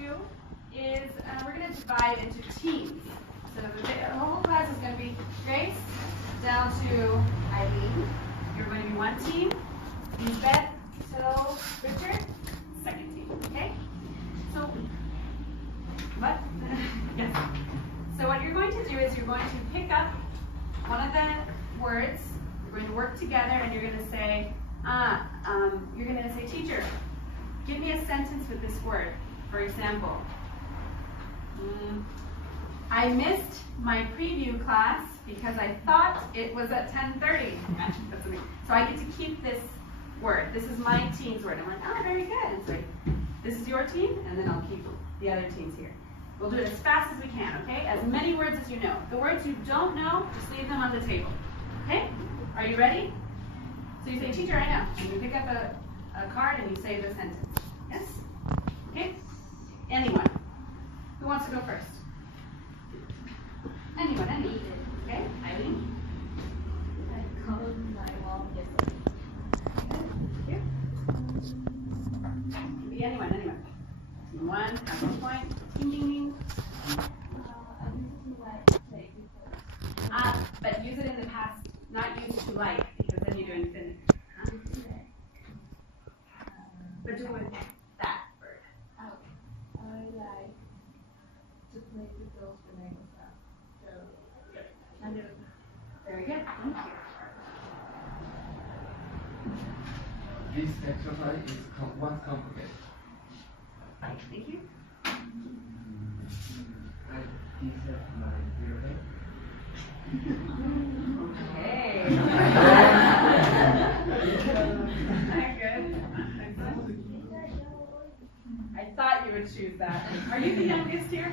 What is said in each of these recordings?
do is we're going to divide into teams. So the whole class is going to be Grace down to Eileen. You're going to be one team. Beth till Richard, second team. Okay? So, what? Yes. So what you're going to do is you're going to pick up one of the words. You're going to work together, and you're going to say, teacher, give me a sentence with this word. For example, I missed my preview class because I thought it was at 10:30. So I get to keep this word. This is my team's word. I'm like, oh, very good. And so this is your team, and then I'll keep the other teams here. We'll do it as fast as we can, okay? As many words as you know. The words you don't know, just leave them on the table. Okay? Are you ready? So you say, teacher, I know. And you pick up a card and you say the sentence. Yes? Okay? Anyone? Who wants to go first? Anyone? Okay? Eileen? I called my mom yesterday. Here. Anyone. Team 1, at one point. Ding, ding, ding. I used to like play before. But use it in the past, not use to like, because then you do infinite. Huh? But do it with that word. I like to play with those when I was out. So, I do. Very good. Thank you. This exercise is what's complicated. Thank you. I insert my ear head. Okay. Very good. Excellent. I thought you would choose that. Are you the youngest here?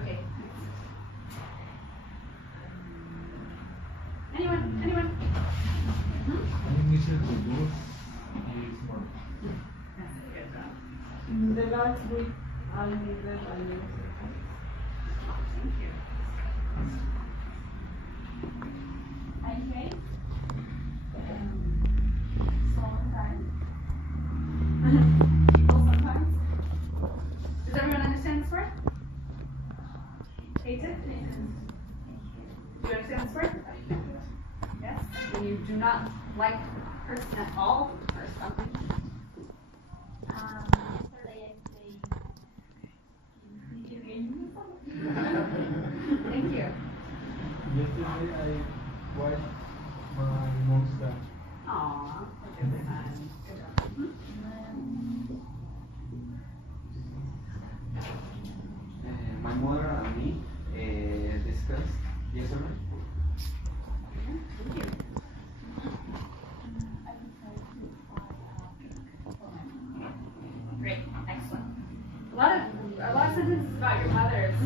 Okay. Anyone? Initial to use is more. Good job. In the last week, I needed a new Thank you. I hate sometimes. People sometimes. Does everyone understand this word? Hate it? Do you understand this word? Yes? When you do not like a person at all or something? Yesterday I played video games. Thank you. Yesterday I watched my monster. Aww. Good time. Good job. My mother and me discussed yesterday. Thank you. Great. Excellent. A lot of sentences about your mothers.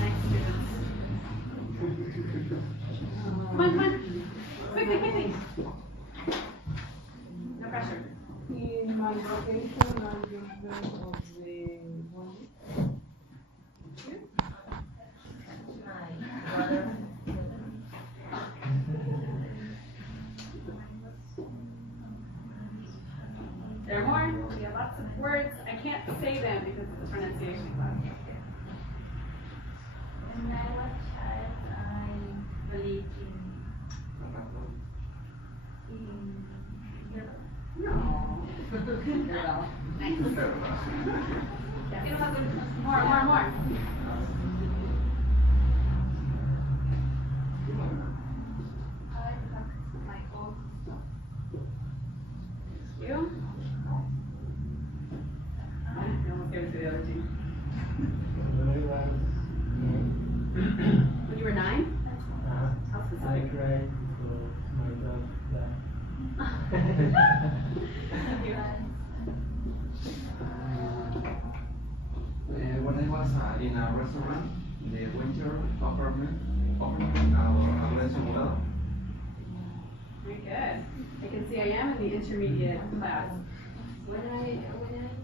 Nice students. Come on. Quickly. No pressure. In my vacation, I just went of the 1 week. My brother. There are more. We have lots of words. I can't say them because of the pronunciation class. When I was a child, I believed in No. Girl. Nice. Yeah, feel something. More. Michael. You? I almost gave it to the other team. When I was When you were 9? How I specific? cried because my dog died. Thank you. When I was in a restaurant, the waiter offered me a simulado. Very good. I can see I am in the intermediate class. When I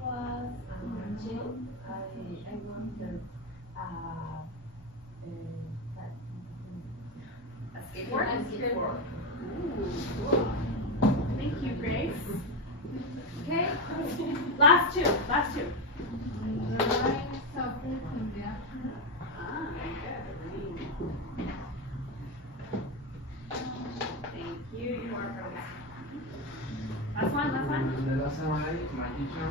was child, I wanted A skateboard? a skateboard. Ooh, cool. Thank you, Grace. Okay. Last two. teacher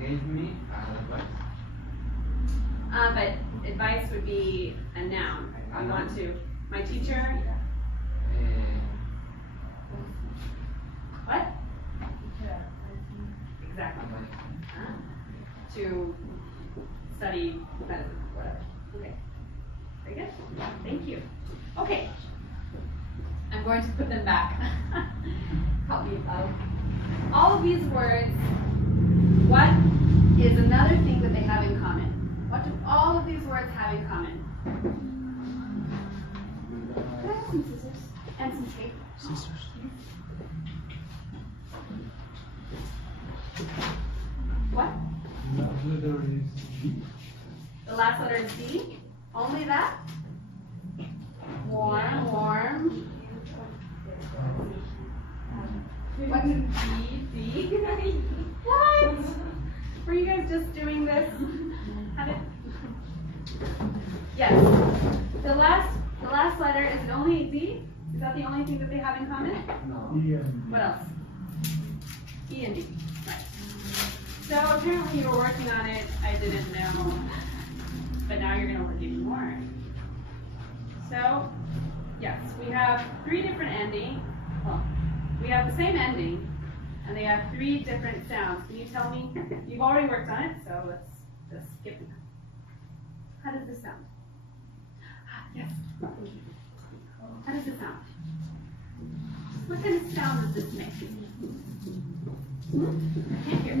gave me advice. But advice would be a noun. I want to. My teacher. What? Exactly. To study medicine, whatever. Okay. Very good. Thank you. Okay. I'm going to put them back. Help me out. All of these words, what is another thing that they have in common? What do all of these words have in common? Can I have some scissors and some tape? Scissors. What? Last letter is D. The last letter is D? Only that? Warm, warm. What? D? What? Were you guys just doing this? How did? Yes. The last letter, is it only D? Is that the only thing that they have in common? No. E and D. What else? E and D. Right. So apparently you were working on it. I didn't know. But now you're going to work even more. So, yes, we have 3 different endings. Well, we have the same ending, and they have 3 different sounds. Can you tell me? You've already worked on it, so let's just skip it. How does this sound? Yes. How does this sound? What kind of sound does this make? I can't hear.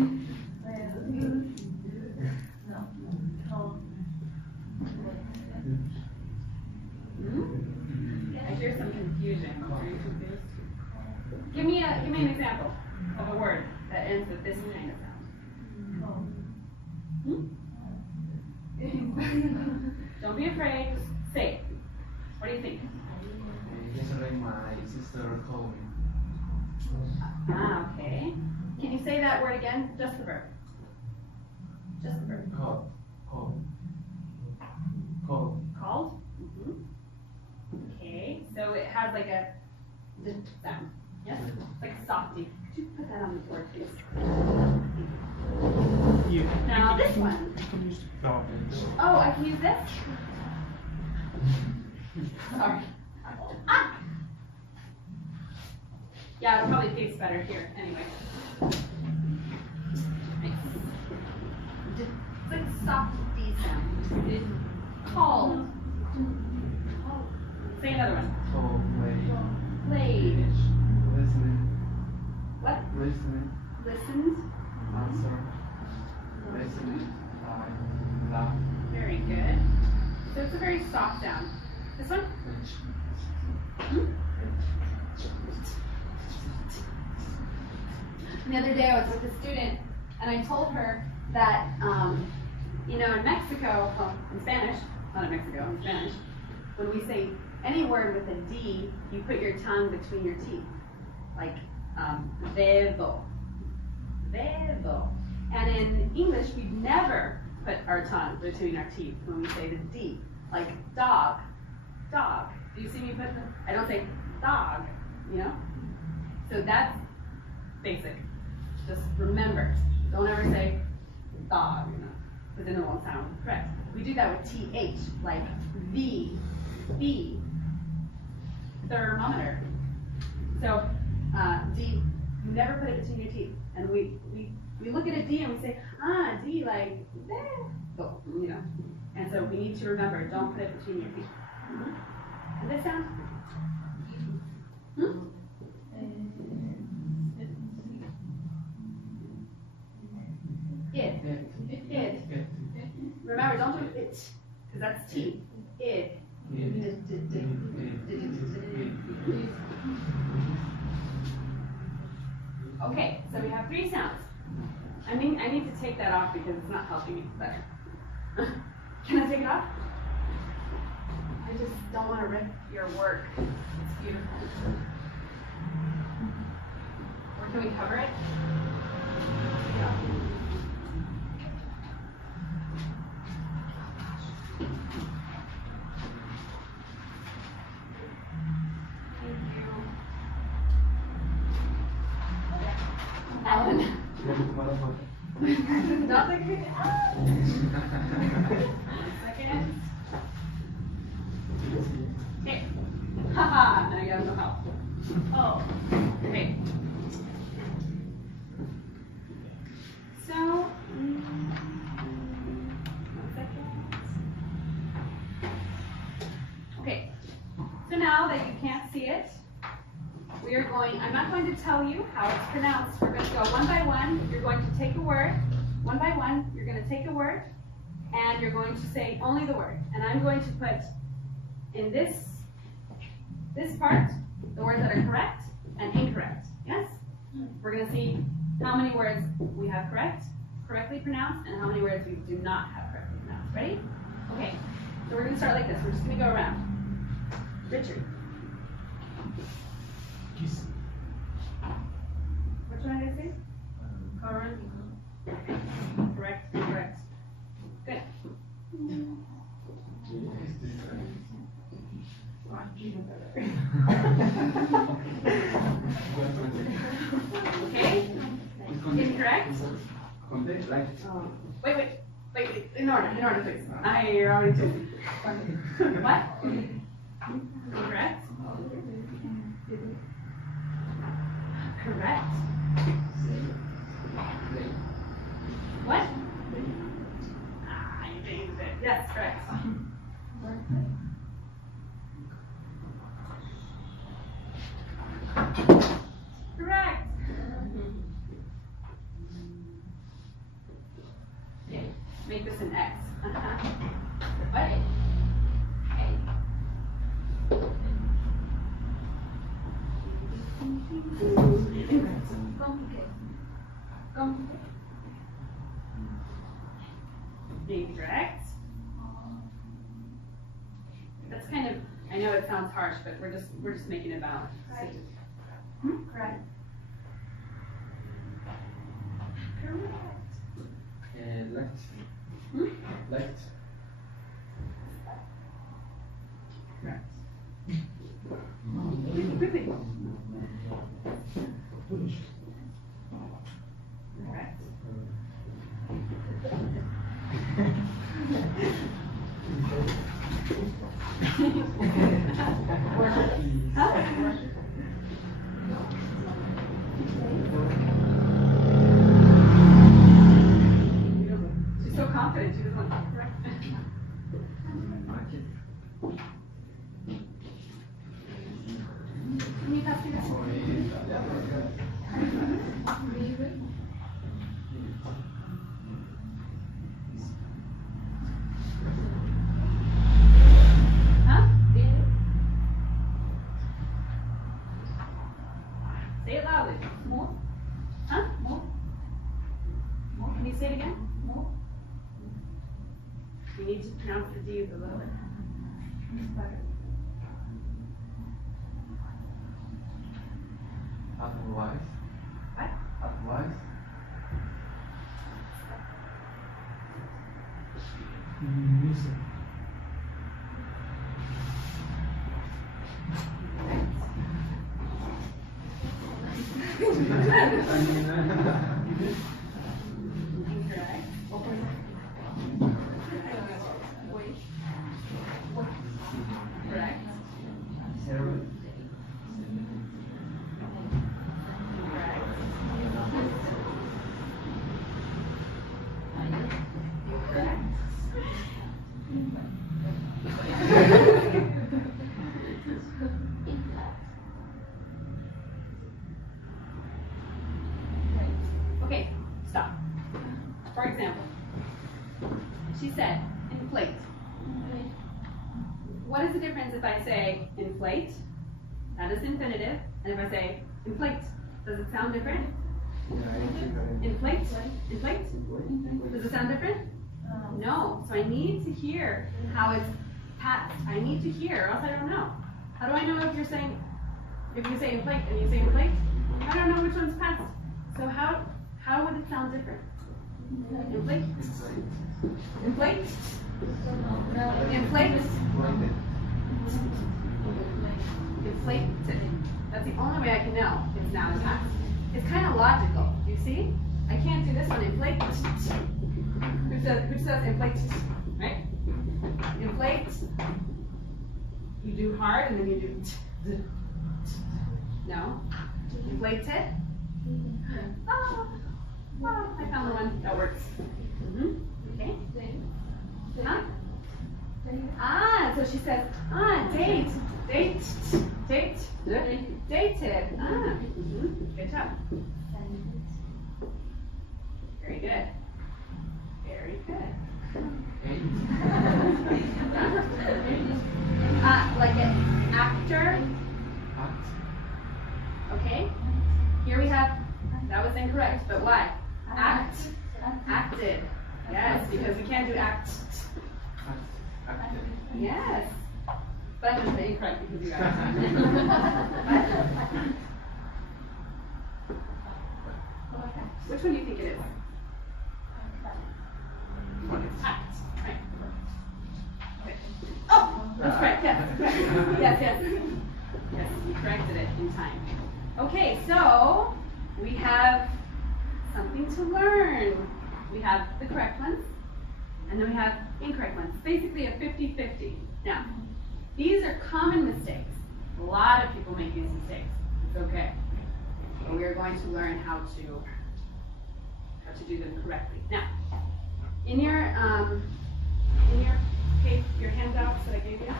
I hear some confusion. Are you confused? Give me an example of a word that ends with this kind of sound. Don't be afraid. Just say it. What do you think? Yesterday my sister called me. Okay. Can you say that word again? Just the verb. Just the verb. Called. Called? Okay. So it has like a d sound. Yes? Like a softy. Could you put that on the board, please? Now this one. Oh, I can use this? Sorry. Ah! Yeah, it'll probably taste better here anyway. Nice. Just like soft D sound. It's called. Say another one. Called. Played. Listening. What? Listening. Listened. Answer. Listening. Laugh. Very good. So it's a very soft sound. This one? The other day I was with a student and I told her that, in Mexico, well, in Spanish, not in Mexico, in Spanish, when we say any word with a D, you put your tongue between your teeth, like dedo, dedo. And in English, we never put our tongue between our teeth when we say the D, like dog, dog. Do you see me put the, I don't say dog, So that's basic. Just remember, don't ever say dog, because then it won't sound correct. We do that with TH, like the, thermometer. So D, you never put it between your teeth. And we look at a D and we say, D, like, oh, And so we need to remember, don't put it between your teeth. And this sound? It. Remember, don't do it, because that's T. It. Okay, so we have 3 sounds. I need to take that off because it's not helping me better. Can I take it off? I just don't want to rip your work. It's beautiful. Or can we cover it? Yeah. Thank you. Ellen. Not like it. 1 second. Okay. Haha, now you have no help. Oh, okay. So, 1 second. Okay. So now that you can't see it, we are going, I'm not going to tell you how it's pronounced. We're going to go one by one. You're going to take a word. One by one, you're going to take a word, and you're going to say only the word. And I'm going to put in this part the words that are correct and incorrect. Yes? We're going to see how many words we have correctly pronounced, and how many words we do not have correctly pronounced. Ready? Okay. So we're going to start like this. We're just going to go around. Richard. Kiss. Which one did I say? Current. Correct, correct. Good. Okay. Incorrect. Wait. In order, please. I already told you. What? Incorrect. Correct. What? You changed it. Yes, correct. Correct. Okay, make this an X. What? Incorrect. That's kind of, I know it sounds harsh, but we're just making it balanced. Right. Correct. Left. Left. Correct. Quickly. Correct. Huh? She's so confident, she doesn't want to correct. Can you pass me that? Huh? Say it loudly. More. Huh? More. More. Can you say it again? More. You need to pronounce the D's a little bit. Otherwise. What? Otherwise. Music. Incorrect. Correct. Zero. Correct. Okay, stop. For example, she said, inflate. What is the difference if I say inflate? That is infinitive. And if I say inflate, does it sound different? Inflate? Inflate? Does it sound different? No. So I need to hear how it's past. I need to hear, or else I don't know. How do I know if you say inflate and you say inflate? I don't know which one's past. So how would it sound different? Inflate? Inflate? Inflate? Inflate. That's the only way I can know it's now and past. It's kind of logical. You see? I can't do this one, inflate. Who says inflate, right? Inflate. You do hard and then you do no. Inflate it. Oh, I found the one that works. Okay. Huh? So she says, dated. Good job. Very good. Very good. Like an actor. Okay. Here we have, that was incorrect, but why? Acted. Yes, because we can't do act. Yes. But I'm going to say incorrect because you asked. Which one do you think it is? Act. Right. Okay. Oh, that's correct. Yes. Yes. Yes, you corrected it in time. Okay, so we have something to learn. We have the correct ones, and then we have incorrect ones. Basically a 50-50. Now, these are common mistakes. A lot of people make these mistakes. It's okay. But we are going to learn how to do them correctly. Now, in your handouts that I gave you.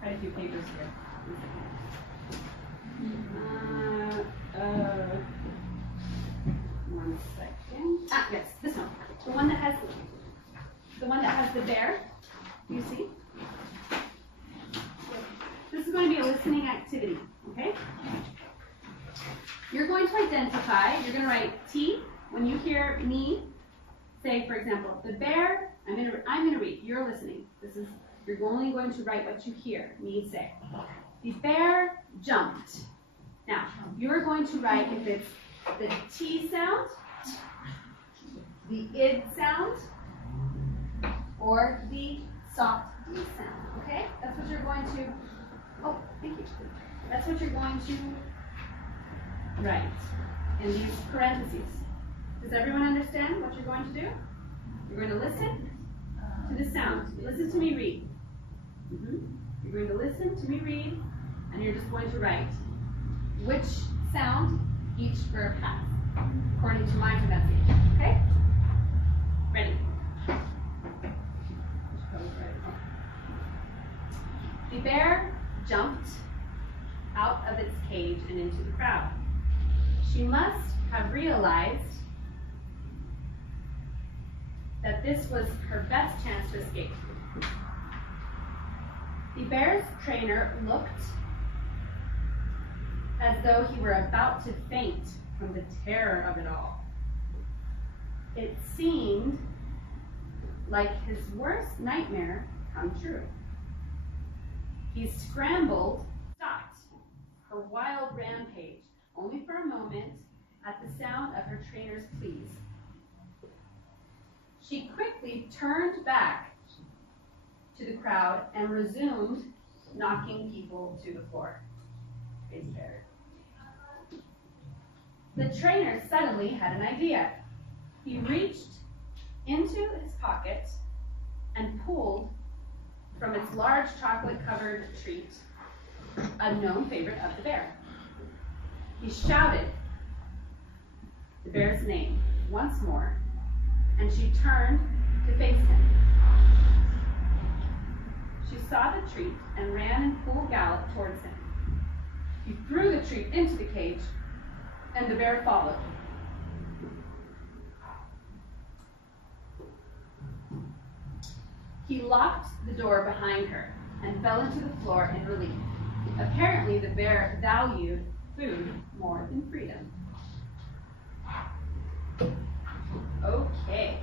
Quite a few papers here. One second. Yes, this one. The one that has the bear. Do you see? This is going to be a listening activity, okay? You're going to identify, you're going to write T. When you hear me say, for example, the bear, I'm going to read, you're listening. You're only going to write what you hear me say. The bear jumped. Now, you're going to write if it's the T sound, the id sound, or the soft D sound, okay? That's what you're going to, oh, thank you. That's what you're going to write in these parentheses. Does everyone understand what you're going to do? You're going to listen to the sound. Listen to me read. You're going to listen to me read, and you're just going to write which sound each verb has, according to my pronunciation, okay? Ready? The bear jumped out of its cage and into the crowd. She must have realized that this was her best chance to escape. The bear's trainer looked as though he were about to faint from the terror of it all. It seemed like his worst nightmare come true. He scrambled, stopped her wild rampage, only for a moment, at the sound of her trainer's pleas. She quickly turned back to the crowd and resumed knocking people to the floor. The trainer suddenly had an idea. He reached into his pocket and pulled from its large chocolate-covered treat a known favorite of the bear. He shouted the bear's name once more, and she turned to face him. She saw the treat and ran in full gallop towards him. He threw the treat into the cage, and the bear followed. He locked the door behind her and fell into the floor in relief. Apparently, the bear valued food more than freedom. Okay.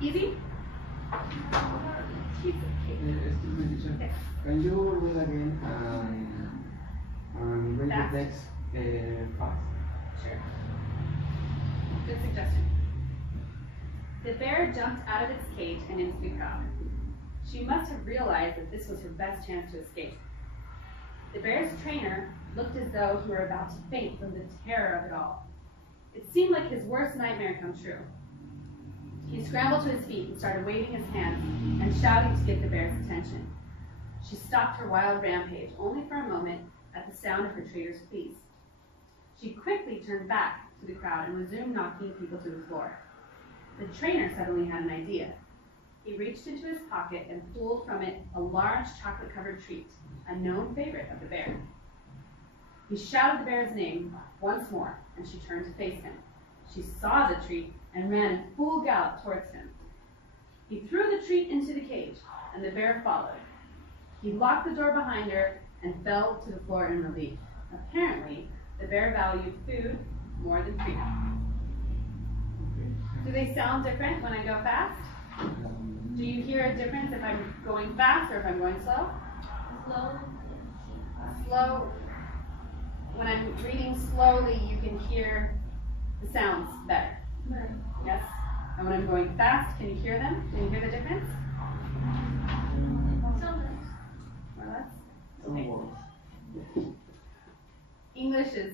Easy? Excuse me, teacher. Yes. Can you read again and read Fast? the text fast? Sure. Good suggestion. The bear jumped out of its cage and into the crowd. She must have realized that this was her best chance to escape. bear's trainer looked as though he were about to faint from the terror of it all. It seemed like his worst nightmare come true. He scrambled to his feet and started waving his hands and shouting to get the bear's attention. She stopped her wild rampage only for a moment at the sound of her traitor's pleas. She quickly turned back to the crowd and resumed knocking people to the floor. The trainer suddenly had an idea. He reached into his pocket and pulled from it a large chocolate-covered treat, a known favorite of the bear. He shouted the bear's name once more, and she turned to face him. She saw the treat and ran in full gallop towards him. He threw the treat into the cage, and the bear followed. He locked the door behind her and fell to the floor in relief. Apparently, the bear valued food more than freedom. Do they sound different when I go fast? Do you hear a difference if I'm going fast or if I'm going slow? Slow. Slow. When I'm reading slowly, you can hear the sounds better. Right. Yes? And when I'm going fast, can you hear them? Can you hear the difference? Sometimes. More or less? Okay. English is,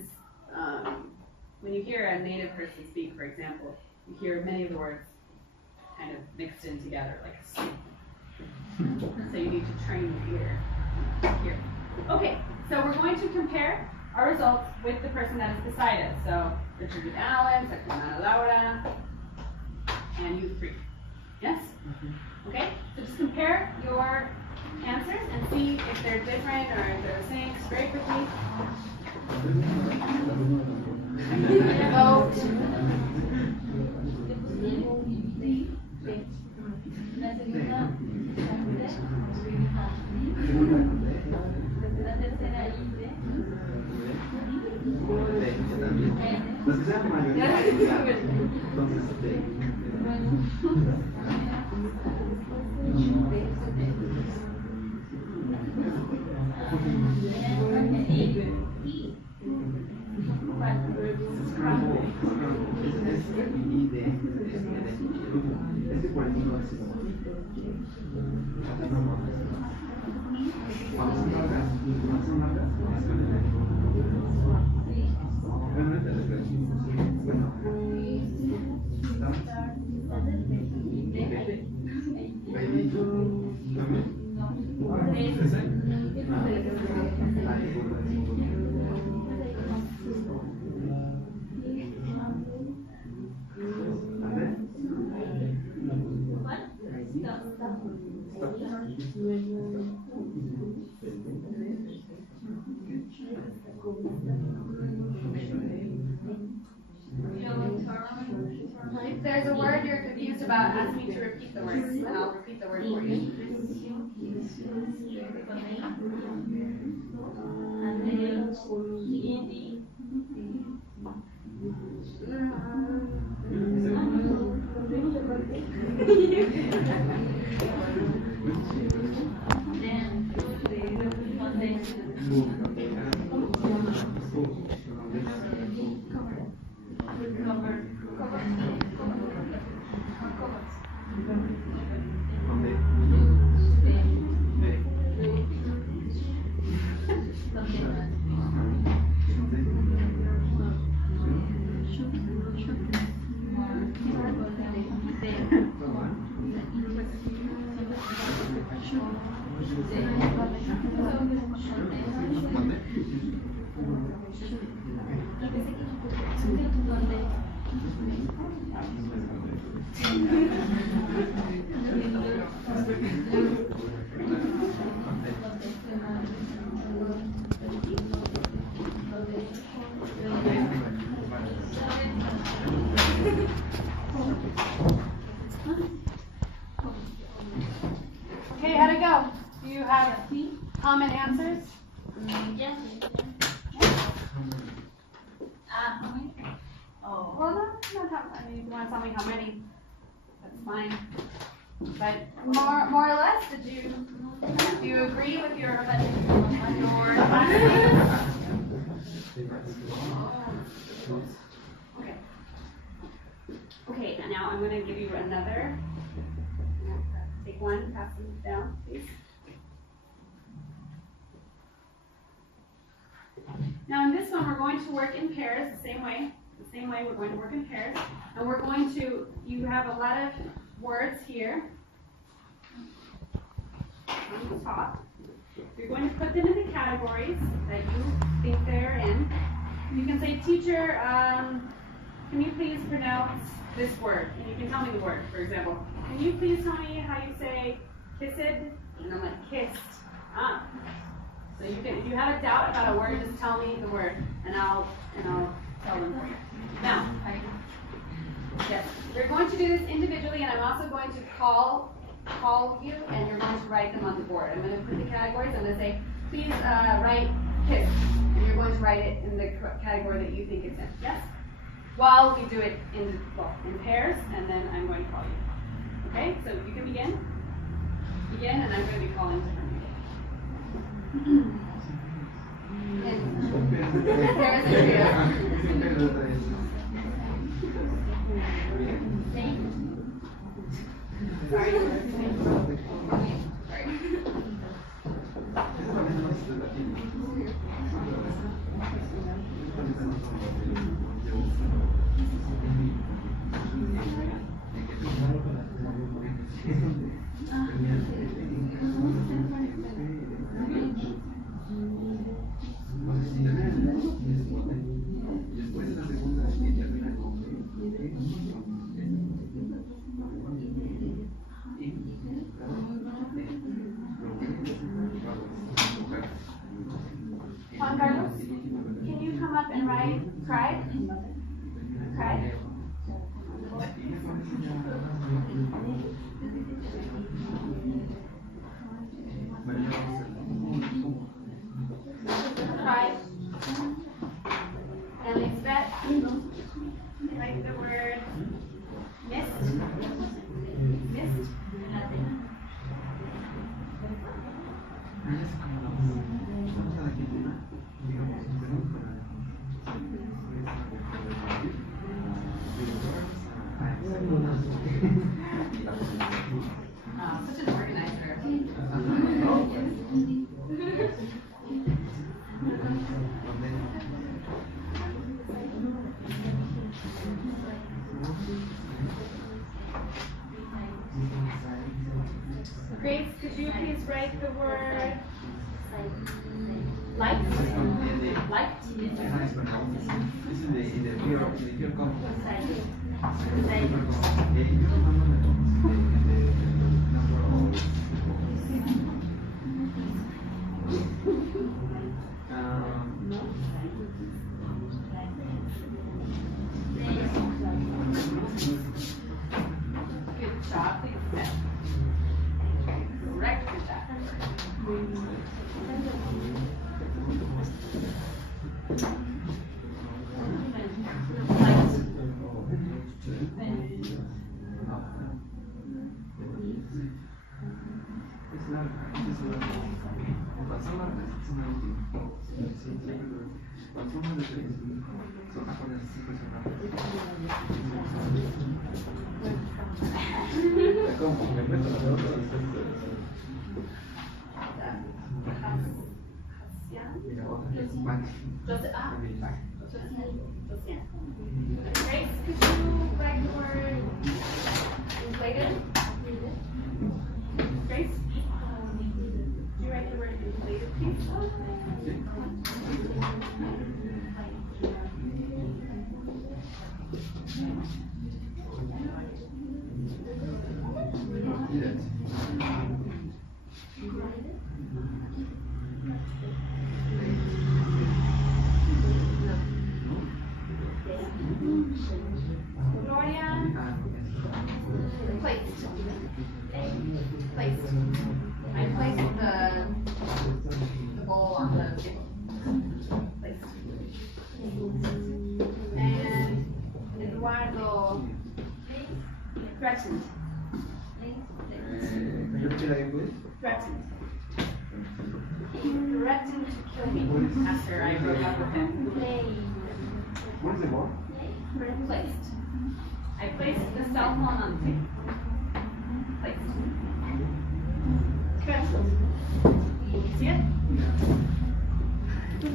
when you hear a native person speak, for example, you hear many of the words kind of mixed in together, like a soup. So you need to train your ear to hear. Okay, so we're going to compare our results with the person that is beside us. So Richard with Alan, second one Ana Laura, and you three. Yes? Okay, so just compare your answers and see if they're different or if they're the same. Just very quickly. Vote. La segunda, la tercera libre. Los que sean mayores, entonces, If there's a word you're confused about, ask me to repeat the words, and I'll repeat the word for you. Okay, how'd it go? Do you have common answers? Yes. How many? Oh. Well, no, I mean, if you want to tell me how many, that's fine. But more or less, do you agree with your Okay. Okay, and now I'm going to give you another. Take one, pass them down, please. one, we're going to work in pairs, the same way we're going to work in pairs. And we're going to, you have a lot of words here on the top. You're going to put them in the categories that you think they're in. You can say, teacher, can you please pronounce this word? And you can tell me the word, for example. Can you please tell me how you say kissed? And I'm like, kissed. So you can, if you have a doubt about a word, just tell me the word, and I'll tell them for you. Now, yes, we're going to do this individually, and I'm also going to call you, and you're going to write them on the board. I'm going to put the categories. I'm going to say, please write kiss, and you're going to write it in the category that you think it's in. Yes? While we do it in pairs, and then I'm going to call you. Okay? So you can begin, and I'm going to be calling different people. Pairs and trios. Sorry. Juan Carlos, can you come up and write cried? Cried? Cried. And Lisbeth, write the word missed. Missed. Such an organizer. Grace, could you please write the word light? Light? Good job, Lisa. Correct with that. Grace, could you write the word inflated? Grace? Could you write the word inflated, please? Gloria? Placed. Placed. I placed the bowl on the table. Placed. And Eduardo threatened. Threatened. He threatened to kill me after I broke up with him. What is the word? Placed. I placed the cell phone on the table. Placed. Threatened. See it? Huh?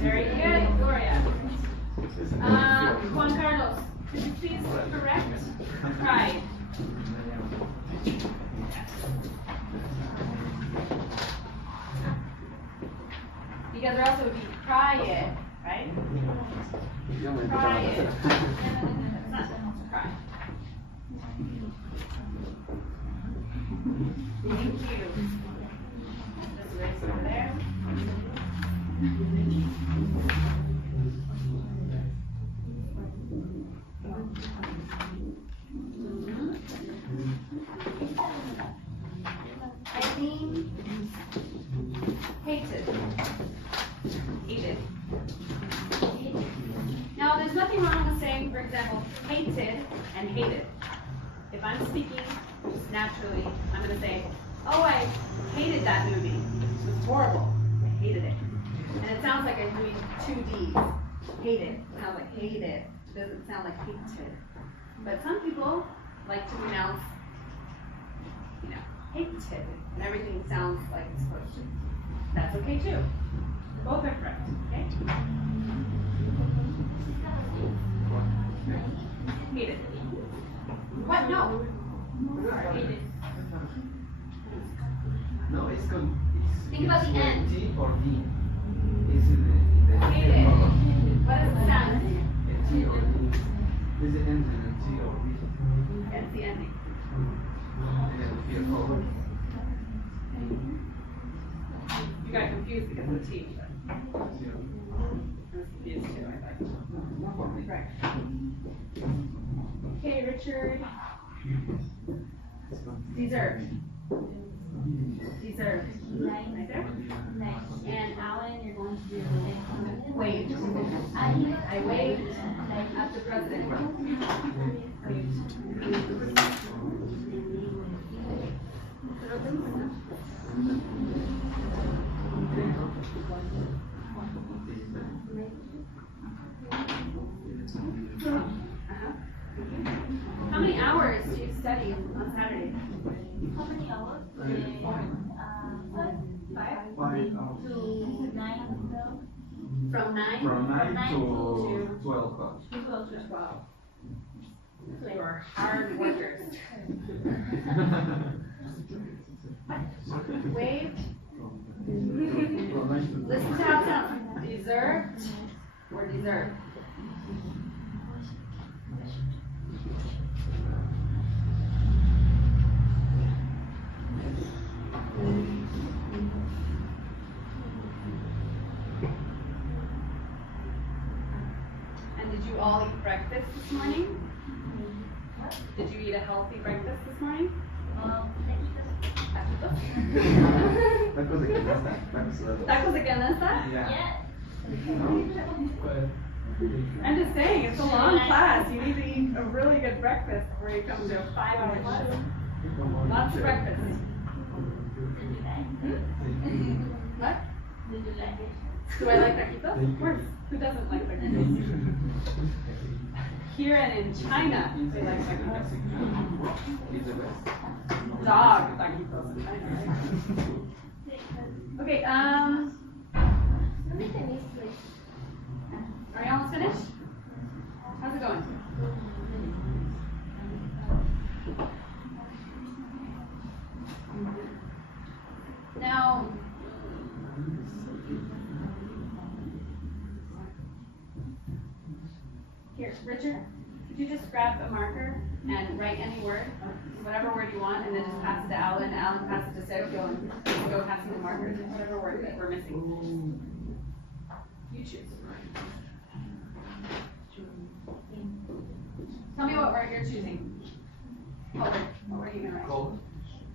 Very good, Gloria. Juan Carlos, could you please correct pride? Because there also would be cry it, right? Cry it. It's not cry. Thank you. Just erase over there. Eileen, hated. Hated. Now, there's nothing wrong with saying, for example, hated and hated. If I'm speaking just naturally, I'm going to say, oh, I hated that movie. It was horrible. I hated it. And it sounds like I'm doing two D's. Hated. It sounds like hated. It doesn't sound like hated. But some people like to pronounce, hated. And everything sounds like it's supposed to. That's okay too. Both are correct, okay? Hated. What? No. Hated. No, it's good. Think about the end. T or D. Is it the Hated. What does it sound? A T or D? Is it ending in T or D? That's the ending. Yeah, be a color. You got confused because of the T. But I was confused too, I thought. Right. Okay, Richard. Deserved. Deserved. Right there. And Alan, you're going to do waved. I waved at the president. How many hours do you study on Saturday? How many hours? 5 5 hours. to 9 From 9? From 9 9 to to 12 o'clock. to 12 to 12. You are hard workers. Waved. Listen to how it sounds. Deserved or deserved? And did you all eat breakfast this morning? Did you eat a healthy breakfast this morning? Tacos de canasta. Tacos de canasta? Yeah. Yes. I'm just saying, it's a long class. You need to eat a really good breakfast before you come to a 5-hour class. Lots of breakfast. What? Did you like it? Do I like taquitos? Of course. Who doesn't like taquitos? Here and in China, they like taquitos. It's the best. Dog taquitos in China, right? Okay, are you almost finished? How's it going? Now, here, Richard, could you just grab a marker and write any word, whatever word you want, and then just pass it to Alan, and Alan pass it to Sergio, and we can go passing the markers, whatever word that we're missing. You choose. Tell me what word you're choosing. What word? What word are you gonna write? Cold.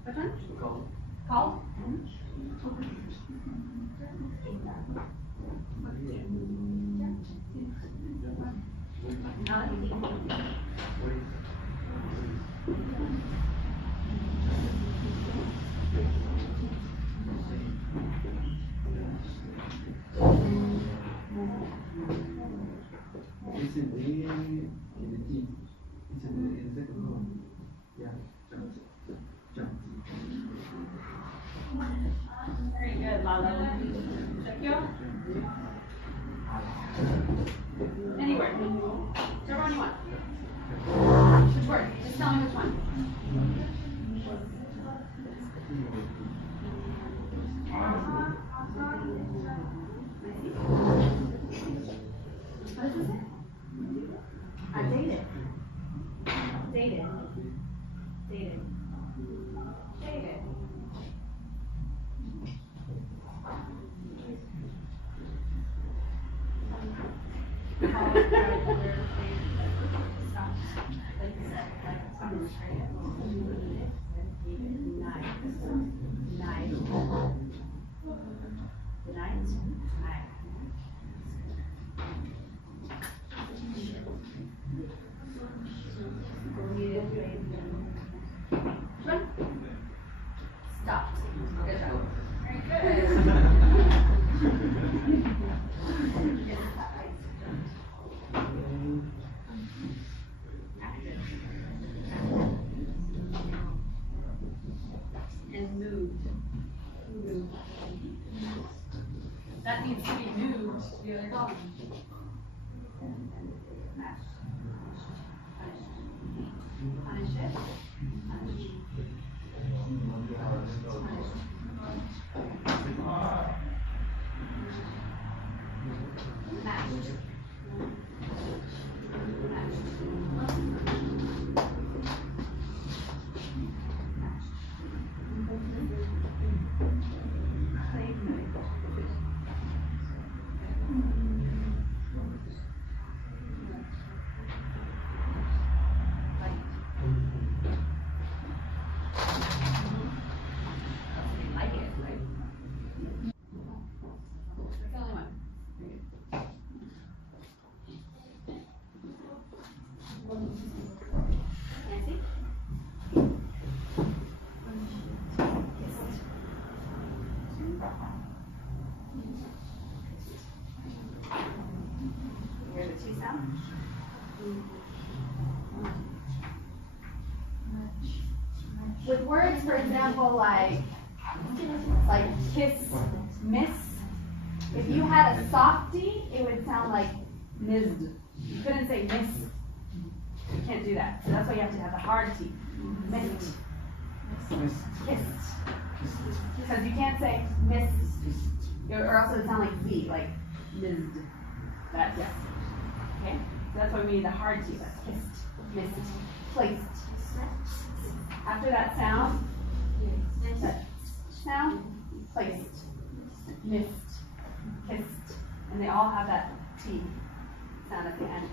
Which one? Cold. Called? It's in the T. It's in the second one. Yeah. Jump. Very good, Lalo. Sergio? Any word. Whichever one you want. Which word? Just tell me which one. What does it say? I dated. Dated. Dated. Dated. Stop. Good job. Very good. And moved. Moved. That needs to be moved to the other column. Punish it. Punish. Matched. Nancy? Hear the T sound? With words, for example, like kiss, miss, if you had a softie, it would sound like mizzed. You couldn't say miss. You can't do that. So that's why you have to have the hard T. Missed. Kissed. Because you can't say miss, or else it would sound like Z, like mizzed. That, yes. Okay? So that's why we need the hard T. That's kissed, missed, placed. After that sound, placed, missed, kissed. And they all have that T sound at the end.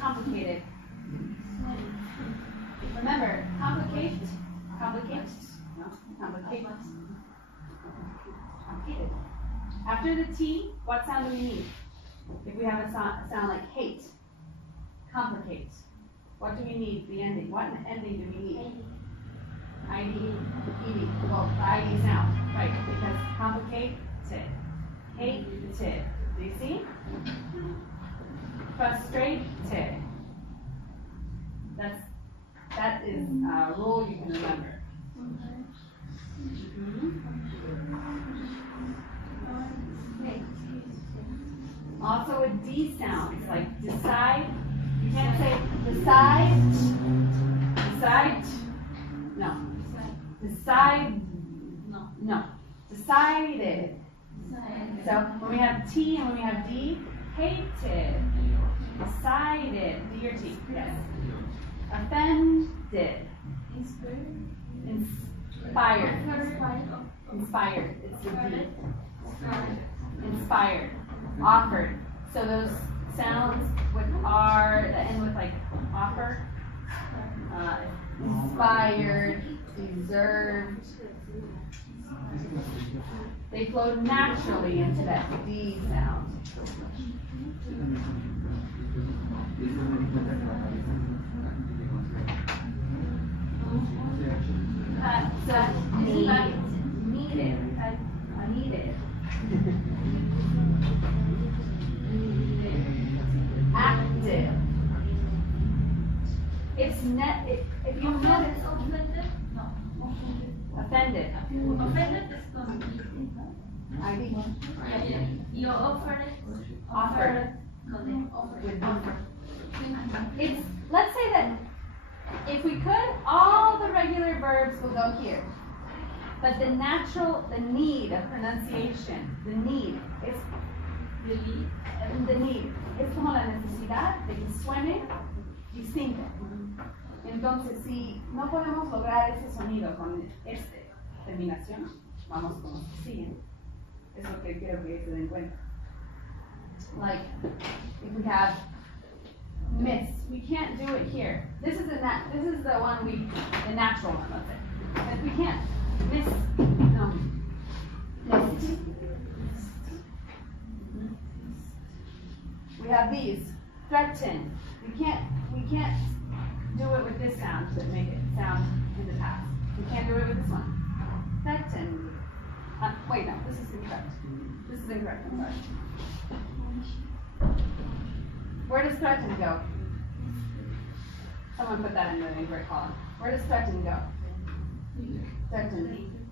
Complicated. Remember, complicated. After the T, what sound do we need? If we have a sound like hate, complicate. What do we need? The ending. What ending do we need? ID, ED. Well, the ID sound, right? Because complicate, hate, do you see? Frustrate, that is a rule you can remember. Also a D sound, it's like decide. You can't say decide, no. Decide, no. Decided. So when we have T and when we have D, hated, Decided. D or T. Yes. Offended. Inspired. Inspired. It's the D. Inspired. Offered. So those sounds with R that end with like offer. Inspired. Deserved. They flowed naturally into that D sound. So needed. Needed. Active. It's if you notice. Offended. Offended is con ID. Yo offered. Offered. With offer. It's, let's say that if we could, all the regular verbs will go here. But the need of pronunciation, the need, es como la necesidad de que suene distinto. Entonces, si no podemos lograr ese sonido con esta terminación, vamos con los que siguen. Es lo que quiero que se den cuenta. Like, if we have miss, we can't do it here. This is the one the natural one, let's say. If we can't miss, missed. We have these, threaten. We can't do it with this sound to make it sound in the past. We can't do it with this one. Threaten. Wait, no, this is incorrect. This is incorrect, I'm sorry. Where does threaten go? Someone put that in the incorrect column. Where does threaten go? Threaten.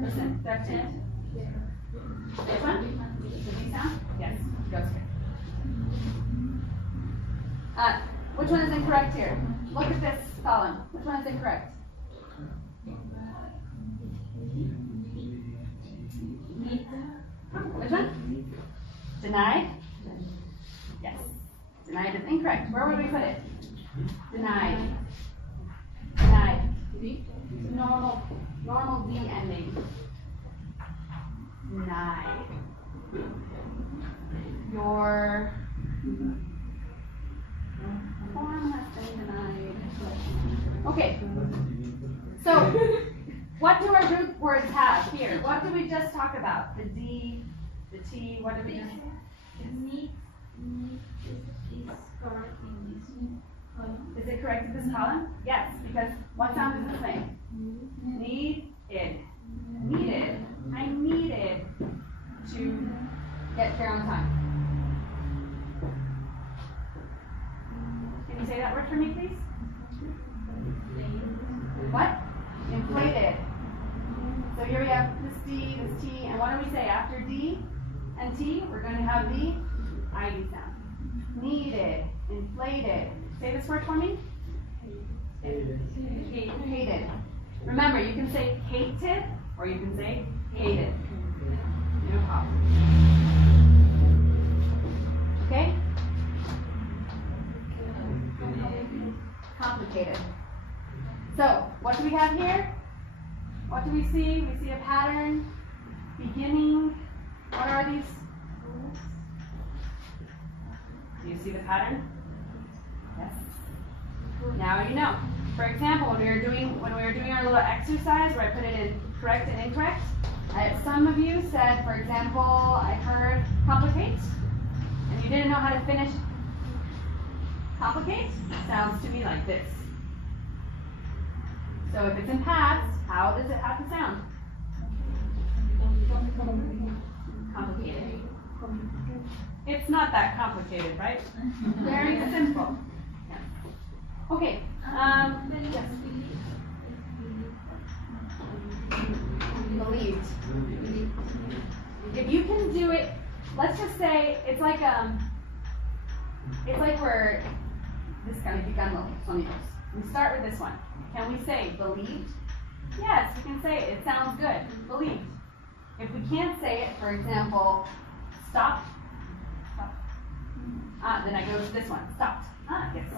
Listen, threaten. This one? The D sound? Yes, it goes here. Which one is incorrect here? Look at this column. Which one is incorrect? Which one? Denied? Yes. Denied is incorrect. Where would we put it? Denied. Denied. Normal D ending. Denied. Your form has been denied. Okay. So, what do our root words have here? What did we just talk about? The D, the T, what did we just? Need is correct in this column. Is it correct in this column? Yes, because what sound is it saying? Needed. Needed. I needed to get here on time. Can you say that word for me, please? What? Inflated. So here we have this D, this T, and what do we say after D and T? We're going to have the ID sound. Needed, inflated. Say this word for me. Hated. Remember, you can say hated or you can say hated. No problem. Okay? Complicated. So, what do we have here? What do we see? We see a pattern, beginning. What are these? Do you see the pattern? Yes. Now you know. For example, when we were doing our little exercise where I put it in correct and incorrect, some of you said, for example, I heard complicate, and you didn't know how to finish complicate. Sounds to me like this. So if it's in past, how does it have to sound? Complicated. It's not that complicated, right? Very simple. Yeah. Okay. Yes. Believed. If you can do it, let's just say it's like we're descalificando sonidos. We start with this one. Can we say believed? Yes, we can say it. It sounds good. Believed. If we can't say it, for example, stop. Then I go to this one. Stopped. Yes.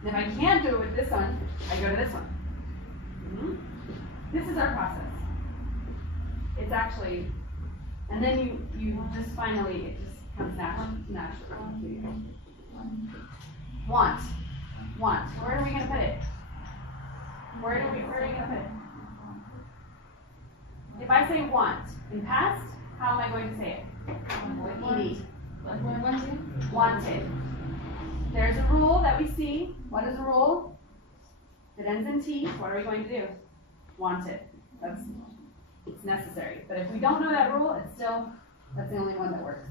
And if I can't do it with this one, I go to this one. This is our process. It's actually, and then you just finally, it just comes naturally. Want. Want. Where are we going to put it? Where are we going to put it? If I say want in past, how am I going to say it? With ed. Wanted. There's a rule that we see. What is the rule? It ends in T. What are we going to do? Wanted. It's necessary. But if we don't know that rule, it's still, that's the only one that works.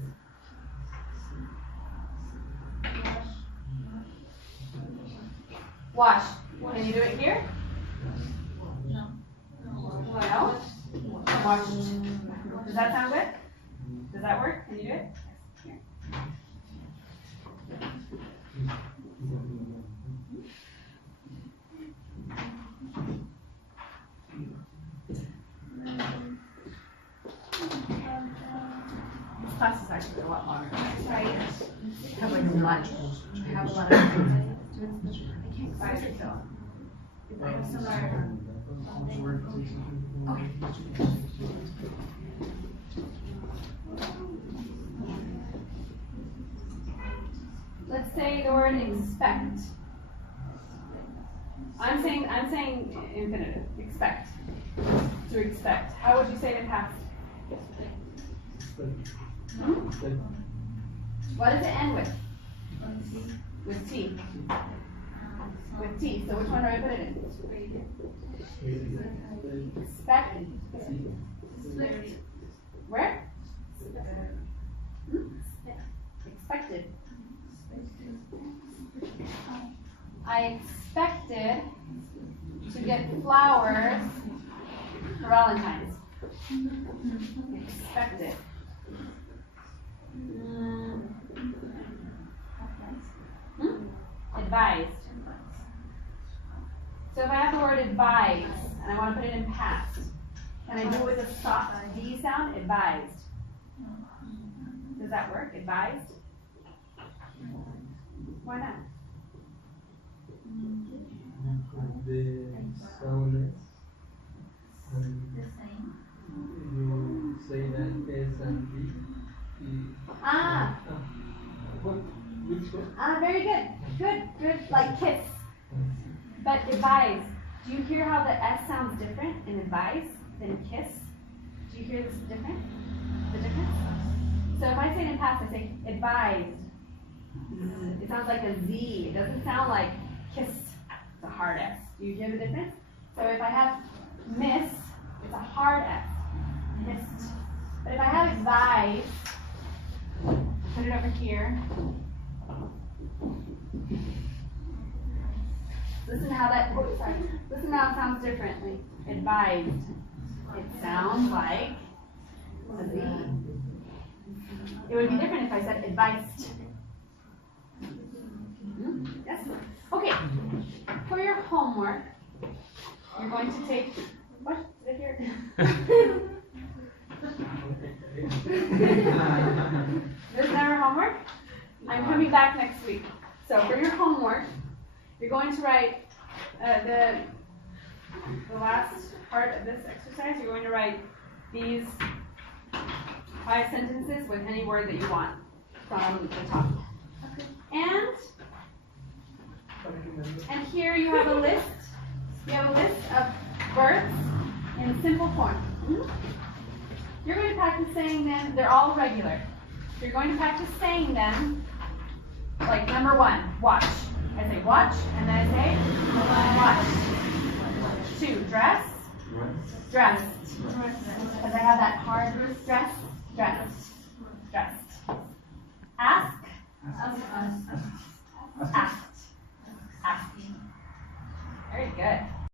Wash. Can you do it here? No. Wash. Does that sound good? Does that work? Can you do it? Here. This class is actually a lot longer. Right. I have like a lot. I have a lot of students. I can't find it though. I have some Let's say the word expect. I'm saying infinitive. Expect. To expect. How would you say it in past? What does it end with? With T. With T. So which one do I put it in? Expect. Where? Expected. I expected to get flowers for Valentine's. Expected. Advised. So if I have the word advised and I want to put it in past, can I do it with a soft D sound? Advised. Does that work? Advised? Why not? The sound you say that S and D. Which one? Very good. Good. Like kiss. But advised. Do you hear how the S sounds different in advised than kiss? Do you hear this different? The difference? So if I say it in past, I say advised. It sounds like a Z. It doesn't sound like kissed. It's a hard S. Do you hear the difference? So if I have miss, it's a hard S. Missed. But if I have advised, put it over here. Listen to how that, listen to how it sounds differently. Advised. It sounds like a Z. It would be different if I said advised. Yes? Okay. For your homework, you're going to take, what? Did I hear? This is our homework. I'm coming back next week. So for your homework, you're going to write the last part of this exercise. You're going to write these 5 sentences with any word that you want from the top. And here you have a list. You have a list of verbs in simple form. You're going to practice saying them. They're all regular. You're going to practice saying them. Like number 1, watch. I say watch, and then I say watch. 2, dress. Dressed. Because I have that hard dress. Dressed. Dressed. Ask. Asked. Asked. Very good.